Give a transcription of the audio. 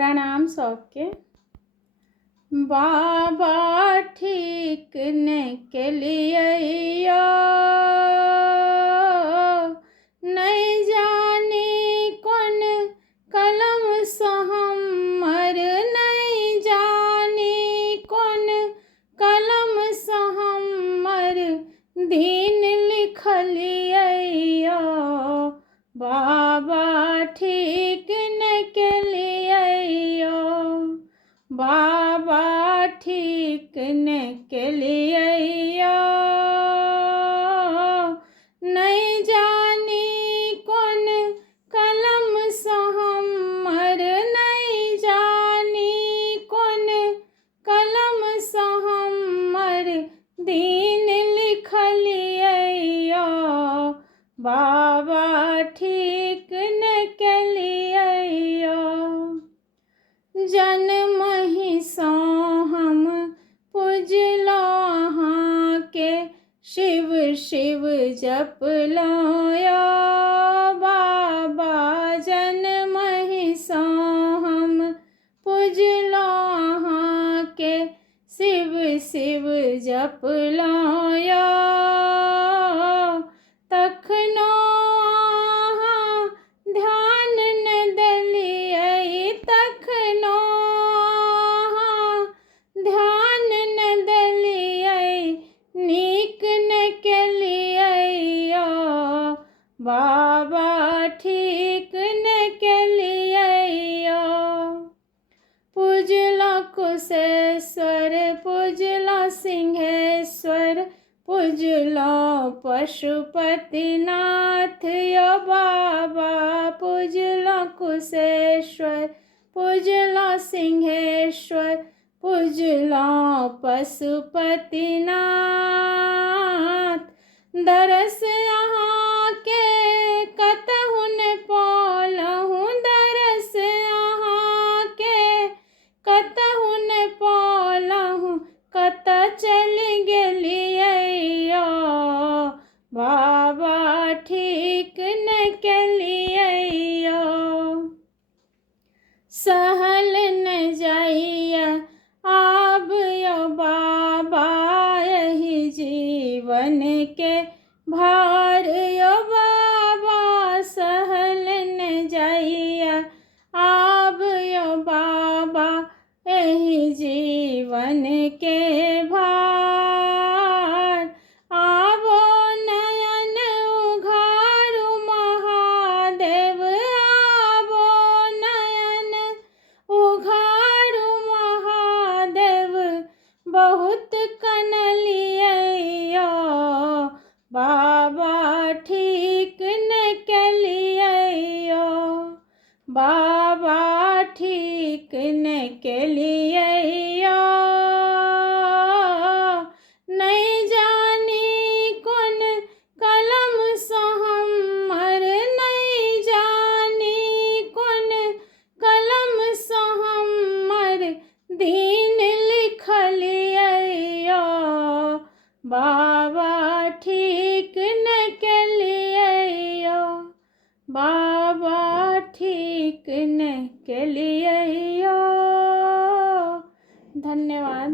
प्रणाम सबके। बाबा ठीक ने के लिए नहीं जानी कौन कलम से हमर, नहीं जानी कौन कलम से हमर दिन लिखलिए। बाबा ठीक न के लिए, बाबा ठीक न के लिए नहीं जानी कौन कलम से हमर, नहीं जानी कौन कलम से हमर दिन लिखलिए। बाबा ठीक न के लिए जन्म ही सो हम पूजलो अहाँ के, शिव शिव जपलो बाबा। जन्म ही सो हम पूजलो अहाँ के, शिव शिव जपलो तखनो अहाँ ध्यान न देलिए, तखनो अहाँ ध्यान न देलिए, नीक न केलिए। बाबा ठीक न केलिए। पूजलो कुशेश्वर, पूजलो सिंहेश्वर, पूजलो पशुपतिनाथ यो बाबा। पूजलो कुशेश्वर, पूजलो सिंहेश्वर, पूजलो पशुपतिनाथ। दरस अहाँ के कतहु न पौलहुँ, दरस अहाँ के कतहु न पौलहुँ, कतऽ चलि गेलिए। बाबा ठीक न केलिए। सहल न जाइए आब यो बाबा, यही जीवन के भार यो बाबा। सहल न जाइए आब यो बाबा, यही जीवन के भार। आबो नयन उघारू महादेव, आबो नयन उघारू महादेव, बहुत कनलिए। बाबा ठीक न केलिए, बाबा ठीक न केलिए। नहीं जानी कौन कलम से हमर, नहीं जानी कौन कलम से हमर दिन लिखलिए। बाबा ठीक न केलिए, बाबा ठीक न केलिए। धन्यवाद।